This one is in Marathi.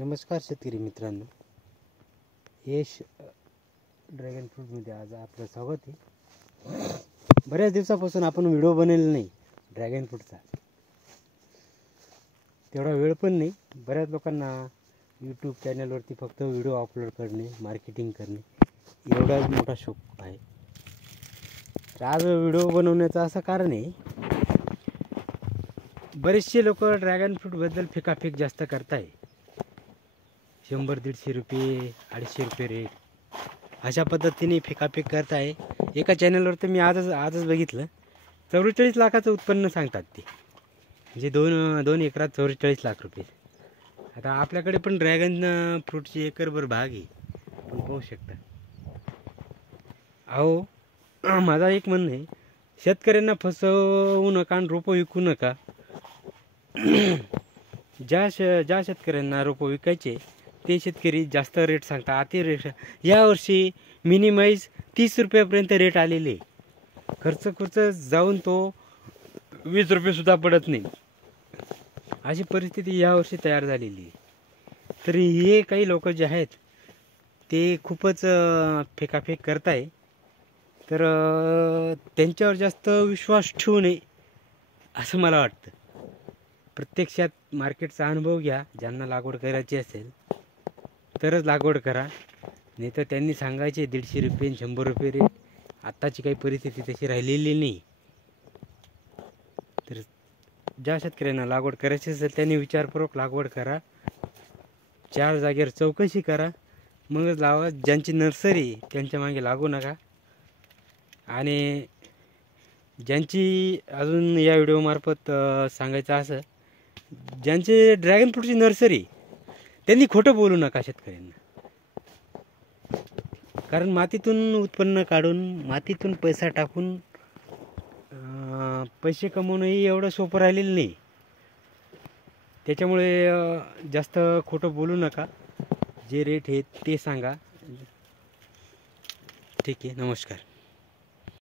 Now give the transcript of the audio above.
नमस्कार शेतकरी मित्रांनो, यश ड्रॅगन फ्रूटमध्ये आज आपलं स्वागत आहे। बऱ्याच दिवसापासून आपण व्हिडिओ बनवलेला नाही ड्रॅगन फ्रूटचा, तेवढा वेळ पण नाही। बऱ्याच लोकांना यूट्यूब चॅनलवरती फक्त व्हिडिओ अपलोड करणे, मार्केटिंग करणे एवढाच मोठा शौक आहे। तर आज व्हिडिओ बनवण्याचं असं कारण आहे, बरेचसे लोक ड्रॅगन फ्रूटबद्दल फेकाफेक जास्त करताय। 100-150 रुपये, 250 रुपये रेट अशा पद्धतीने फेकाफेक करत आहे। एका चॅनलवर तर मी आजच बघितलं, 44 लाखाचं उत्पन्न सांगतात ते, म्हणजे दोन एकरात 44 लाख रुपये। आता आपल्याकडे पण ड्रॅगन फ्रूटची एकरभर बाग आहे, आपण पाहू शकता। अहो, माझा एक म्हणणं आहे, शेतकऱ्यांना फसवू नका आणि रोपं विकू नका। ज्या शेतकऱ्यांना रोपं विकायचे ते शेतकरी जास्त रेट सांगता, अति रेट। यावर्षी मिनिमाइज 30 रुपयापर्यंत रेट आलेले, खर्च जाऊन तो 20 रुपये सुद्धा पडत नाही, अशी परिस्थिती यावर्षी तयार झालेली आहे। तर हे काही लोक जे आहेत ते खूपच फेकाफेक करताय, तर त्यांच्यावर जास्त विश्वास ठेवू नये असं मला वाटतं। प्रत्यक्षात मार्केटचा अनुभव घ्या, ज्यांना लागवड करायची असेल तरच लागवड करा, नाही तर त्यांनी सांगायचे 150 रुपये 100 रुपये रेट। आत्ताची काही परिस्थिती तशी राहिलेली नाही। तर ज्या शेतकऱ्यांना लागवड करायची असेल त्यांनी विचारपूर्वक लागवड करा, 4 जागेवर चौकशी करा, मगच लावा। ज्यांची नर्सरी त्यांच्या मागे लागू नका। आणि ज्यांची अजून या व्हिडिओमार्फत सांगायचं असं, ज्यांचे ड्रॅगन फ्रूटची नर्सरी त्यांनी खोटं बोलू नका शेतकऱ्यांना, कारण मातीतून उत्पन्न काढून, मातीतून पैसा टाकून पैसे कमवणंही एवढं सोपं राहिलेलं नाही। त्याच्यामुळे जास्त खोटं बोलू नका, जे रेट आहे ते सांगा। ठीक आहे, नमस्कार।